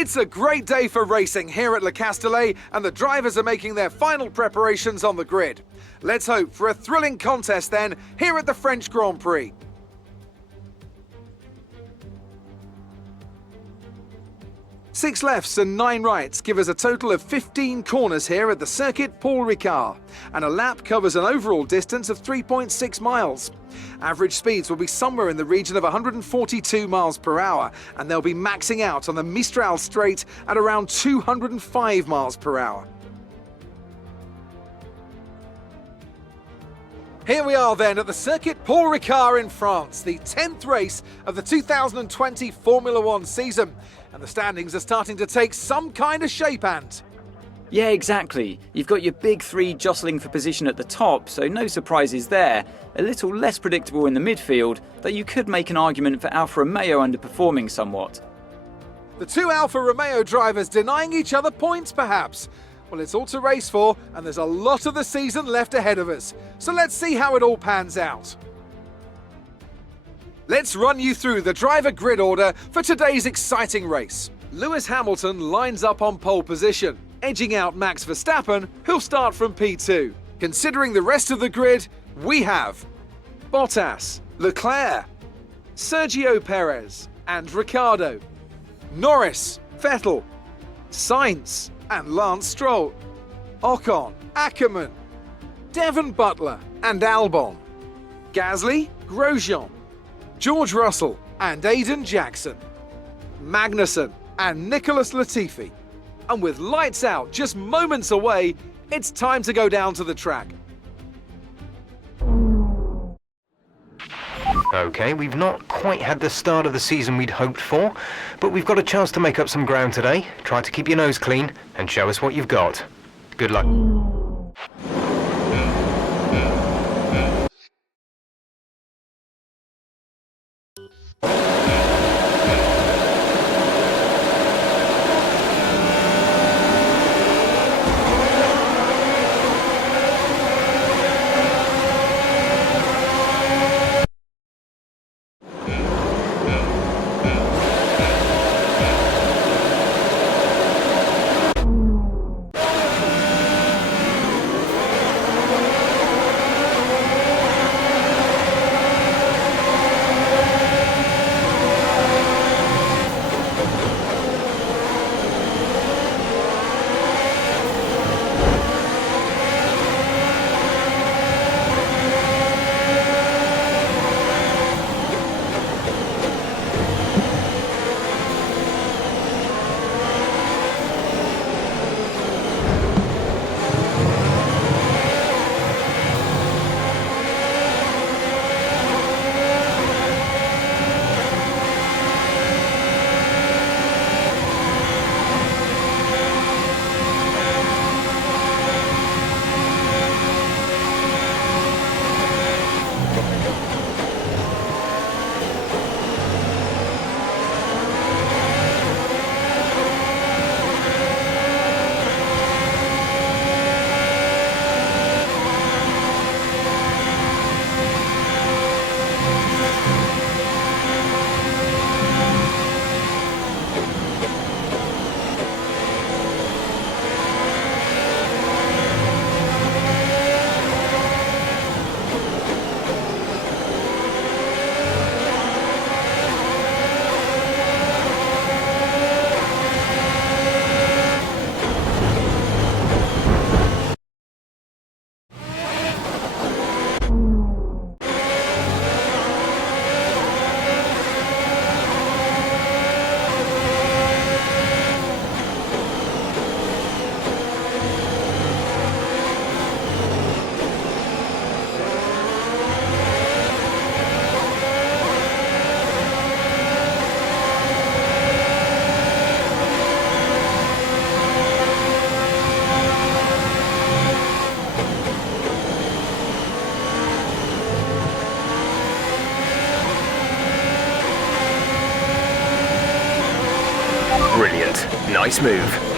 It's a great day for racing here at Le Castellet, and the drivers are making their final preparations on the grid. Let's hope for a thrilling contest then here at the French Grand Prix. Six lefts and 9 rights give us a total of 15 corners here at the circuit Paul Ricard, and a lap covers an overall distance of 3.6 miles. Average speeds will be somewhere in the region of 142 miles per hour, and they'll be maxing out on the Mistral Straight at around 205 miles per hour. Here we are then at the circuit Paul Ricard in France, the 10th race of the 2020 Formula One season. And the standings are starting to take some kind of shape, Ant. Yeah, exactly. You've got your big three jostling for position at the top, so no surprises there. A little less predictable in the midfield, though you could make an argument for Alfa Romeo underperforming somewhat. The two Alfa Romeo drivers denying each other points, perhaps. Well, it's all to race for, and there's a lot of the season left ahead of us. So let's see how it all pans out. Let's run you through the driver grid order for today's exciting race. Lewis Hamilton lines up on pole position, edging out Max Verstappen, who'll start from P2. Considering the rest of the grid, we have Bottas, Leclerc, Sergio Perez and Ricciardo, Norris, Vettel, Sainz and Lance Stroll, Ocon, Ackermann, Devon Butler and Albon, Gasly, Grosjean, George Russell and Aiden Jackson, Magnussen and Nicholas Latifi. And with lights out just moments away, it's time to go down to the track. Okay, we've not quite had the start of the season we'd hoped for, but we've got a chance to make up some ground today. Try to keep your nose clean and show us what you've got. Good luck. Nice move.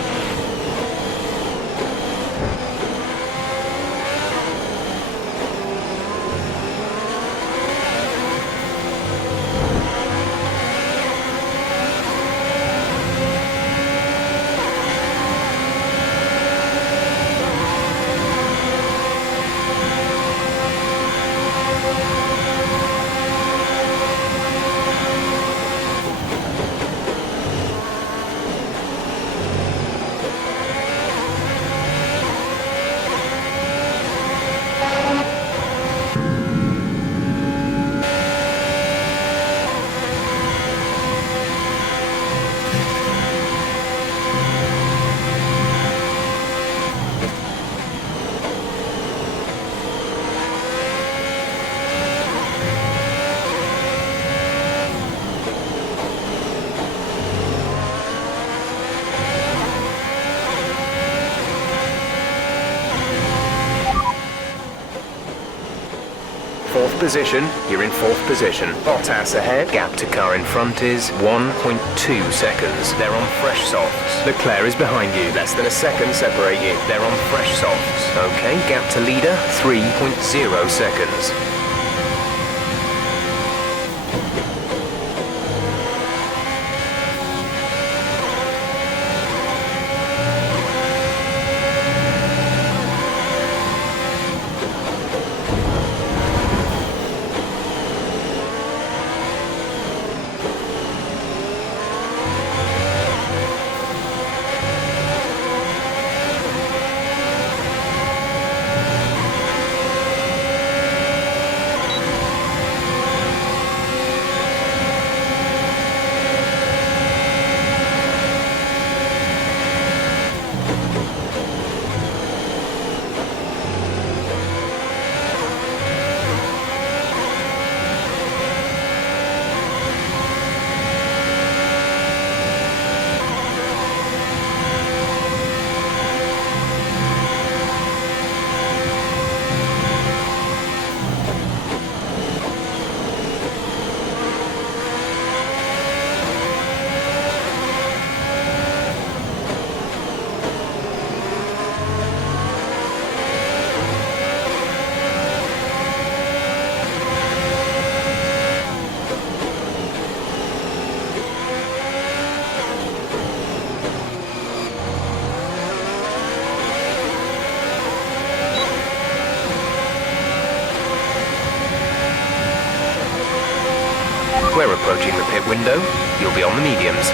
Fourth position, you're in fourth position. Bottas ahead, gap to car in front is 1.2 seconds. They're on fresh softs. Leclerc is behind you, less than a second separate you. They're on fresh softs. Okay, gap to leader, 3.0 seconds. We're approaching the pit window. You'll be on the mediums.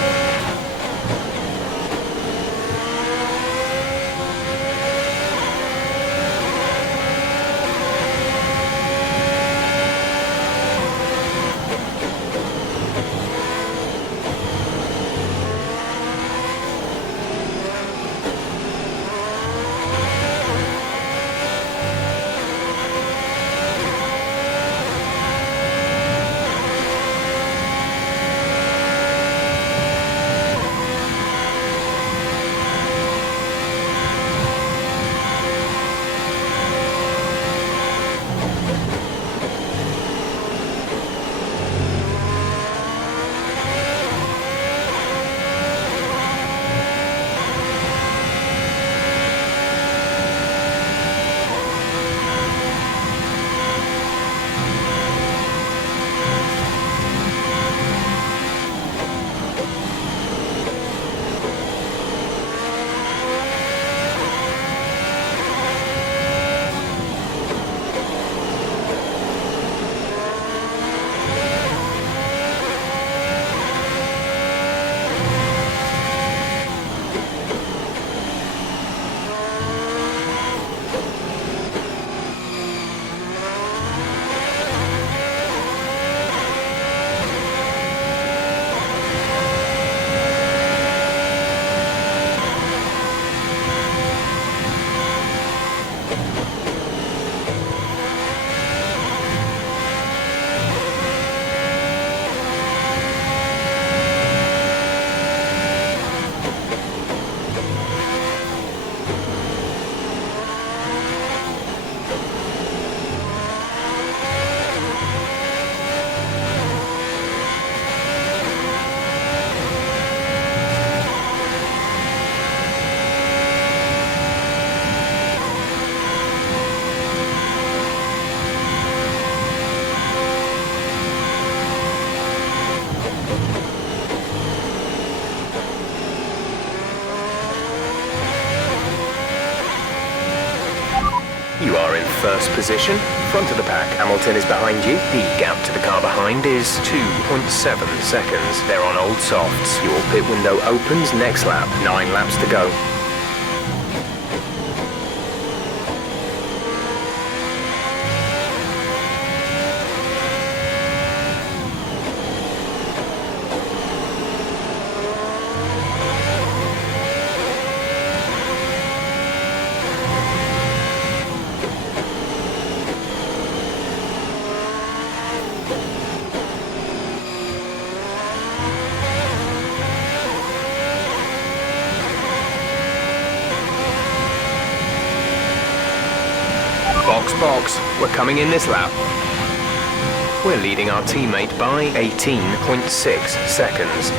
first position, front of the pack. Hamilton is behind you. The gap to the car behind is 2.7 seconds. They're on old softs. Your pit window opens next lap. 9 laps to go. Box, we're coming in this lap. We're leading our teammate by 18.6 seconds.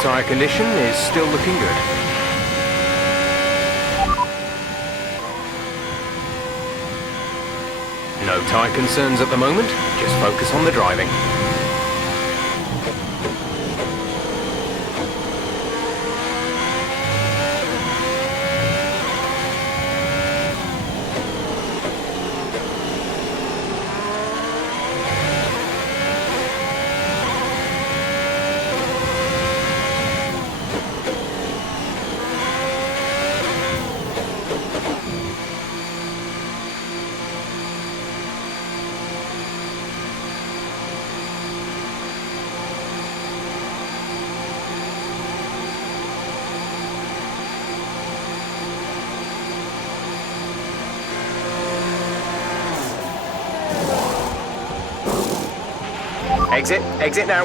Tyre condition is still looking good. No tyre concerns at the moment, just focus on the driving. Exit now.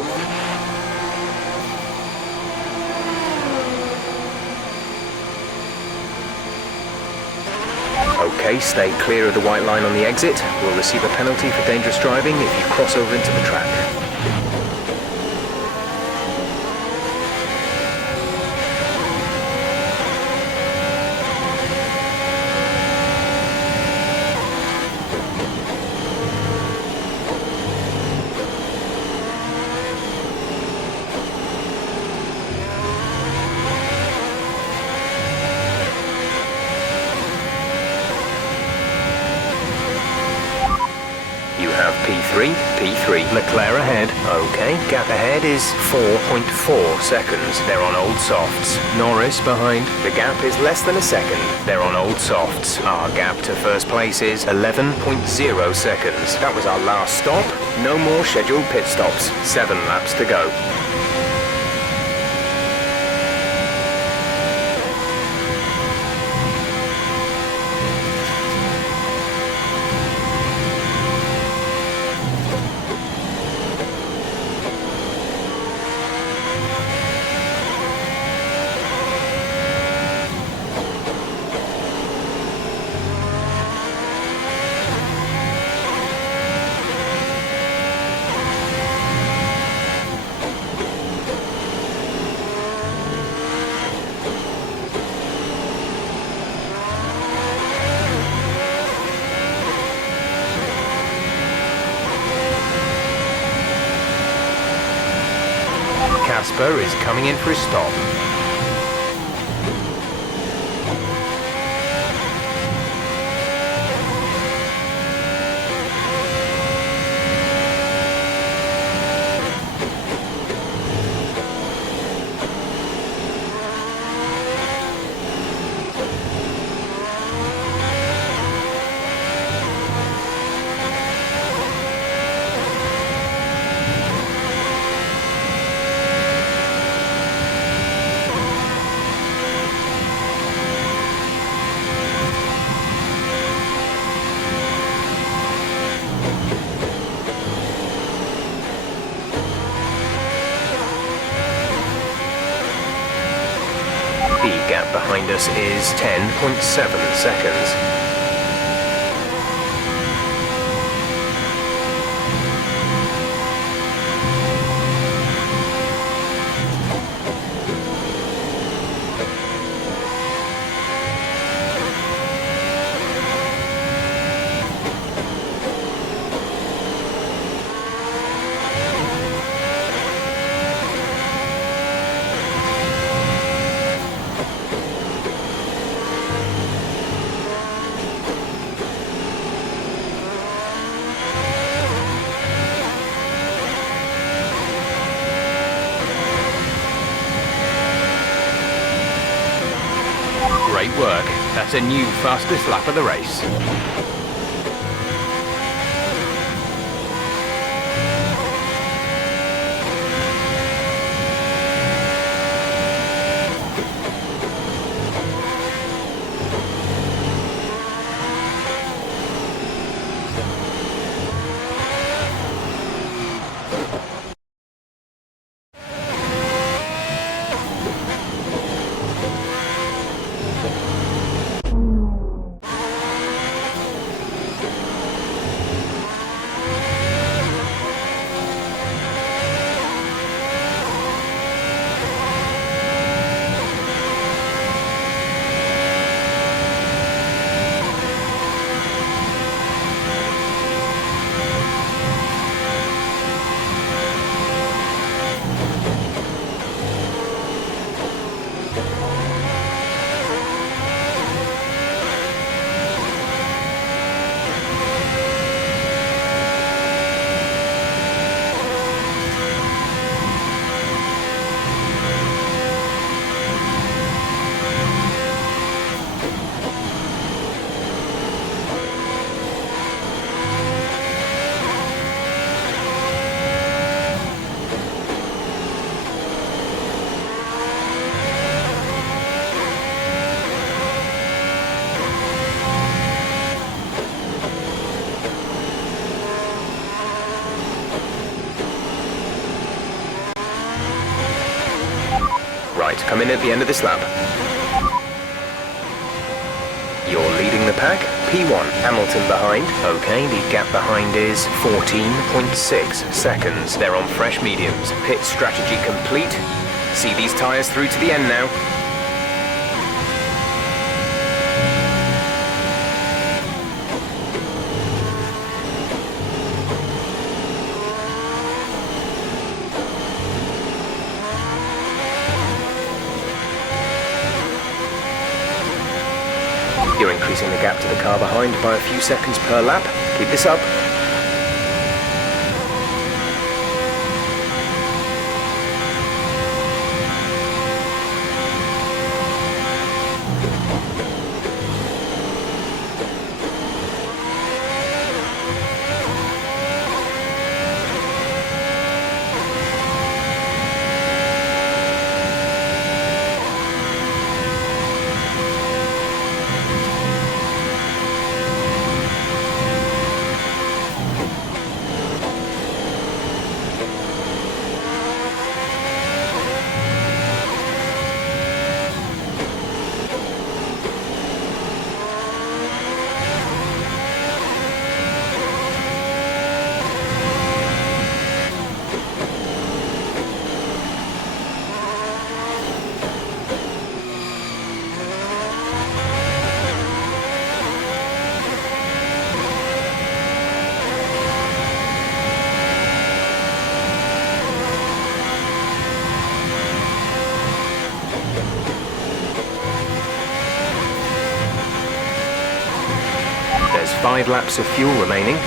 Okay, stay clear of the white line on the exit. We'll receive a penalty for dangerous driving if you cross over into the track. P3, Leclerc ahead. Okay, gap ahead is 4.4 seconds. They're on old softs. Norris behind. The gap is less than a second. They're on old softs. Our gap to first place is 11.0 seconds. That was our last stop. No more scheduled pit stops. 7 laps to go. Casper is coming in for his stop. The gap behind us is 10.7 seconds. Great work. That's a new fastest lap of the race. Right, come in at the end of this lap. You're leading the pack. P1, Hamilton behind. Okay, the gap behind is 14.6 seconds. They're on fresh mediums. Pit strategy complete. See these tyres through to the end now. You're increasing the gap to the car behind by a few seconds per lap. Keep this up. There's 5 laps of fuel remaining.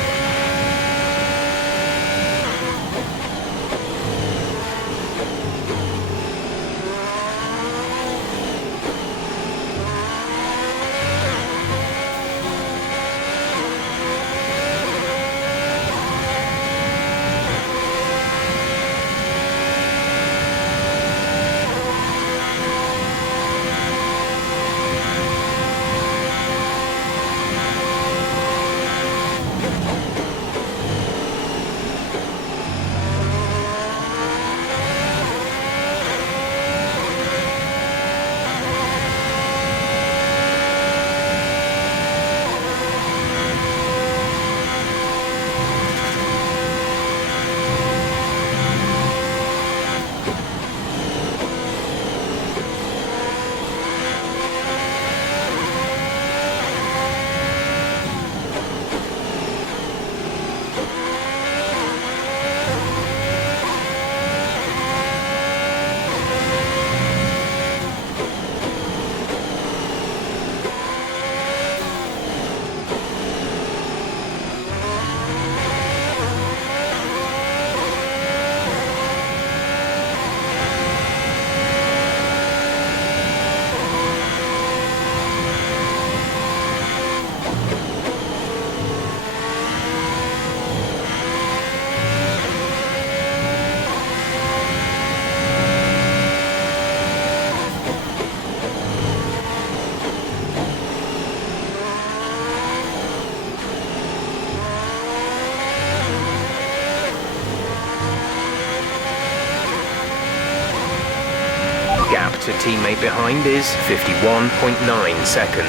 Gap to teammate behind is 51.9 seconds.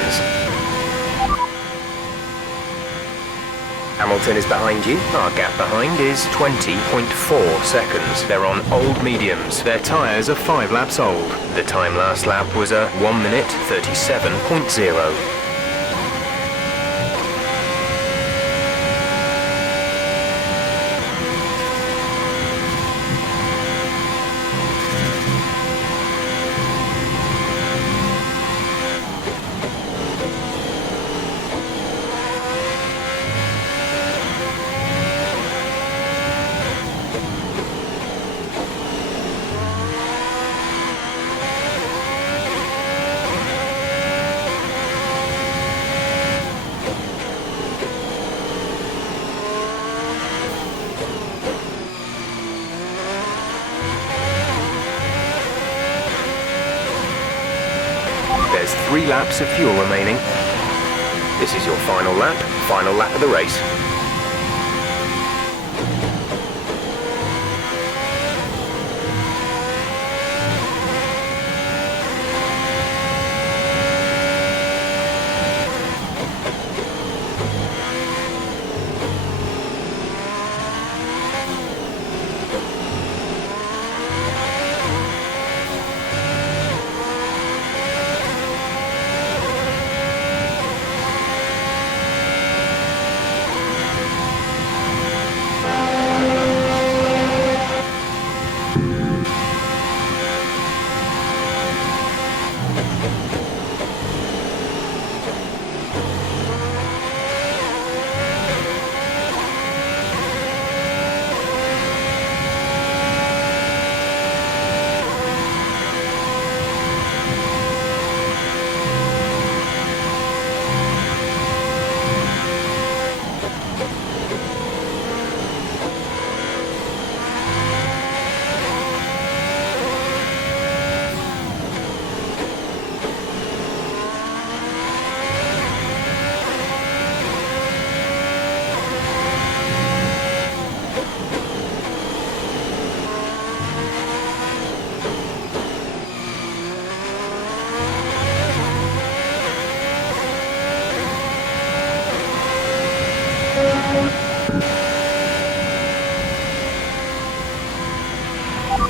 Hamilton is behind you. Our gap behind is 20.4 seconds. They're on old mediums. Their tyres are 5 laps old. The time last lap was a 1 minute 37.0. There's 3 laps of fuel remaining. This is your final lap of the race.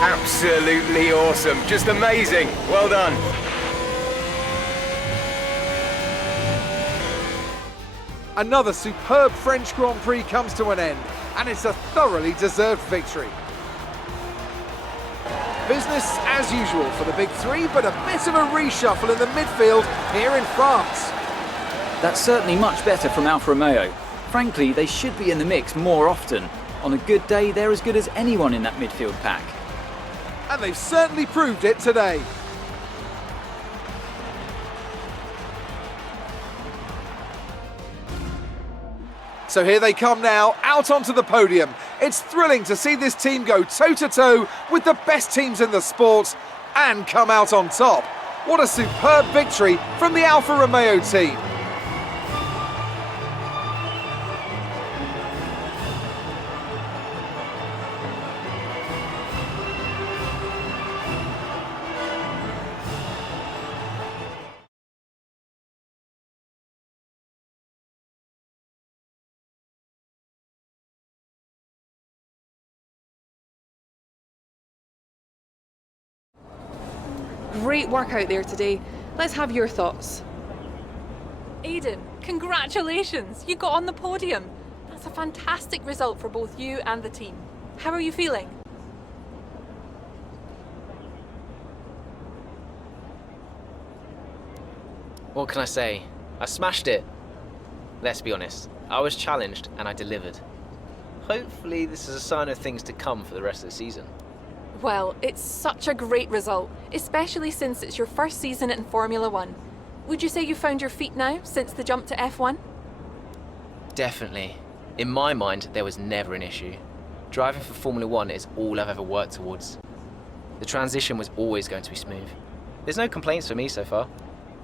Absolutely awesome. Just amazing. Well done. Another superb French Grand Prix comes to an end, and it's a thoroughly deserved victory. Business as usual for the big three, but a bit of a reshuffle in the midfield here in France. That's certainly much better from Alfa Romeo. Frankly, they should be in the mix more often. On a good day, they're as good as anyone in that midfield pack. And they've certainly proved it today. So here they come now, out onto the podium. It's thrilling to see this team go toe-to-toe with the best teams in the sport and come out on top. What a superb victory from the Alfa Romeo team. Great work out there today. Let's have your thoughts. Aiden, congratulations! You got on the podium. That's a fantastic result for both you and the team. How are you feeling? What can I say? I smashed it. Let's be honest, I was challenged and I delivered. Hopefully this is a sign of things to come for the rest of the season. Well, it's such a great result, especially since it's your first season in Formula One. Would you say you found your feet now since the jump to F1? Definitely. In my mind, there was never an issue. Driving for Formula One is all I've ever worked towards. The transition was always going to be smooth. There's no complaints for me so far.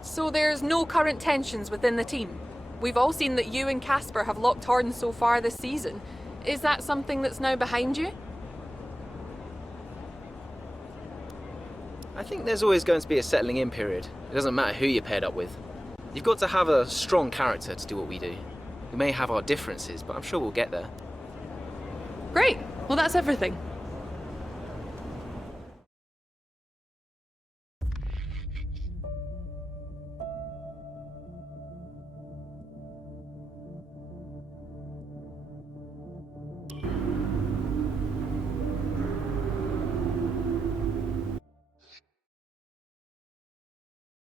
So there's no current tensions within the team? We've all seen that you and Casper have locked horns so far this season. Is that something that's now behind you? I think there's always going to be a settling in period. It doesn't matter who you're paired up with. You've got to have a strong character to do what we do. We may have our differences, but I'm sure we'll get there. Great. Well, that's everything.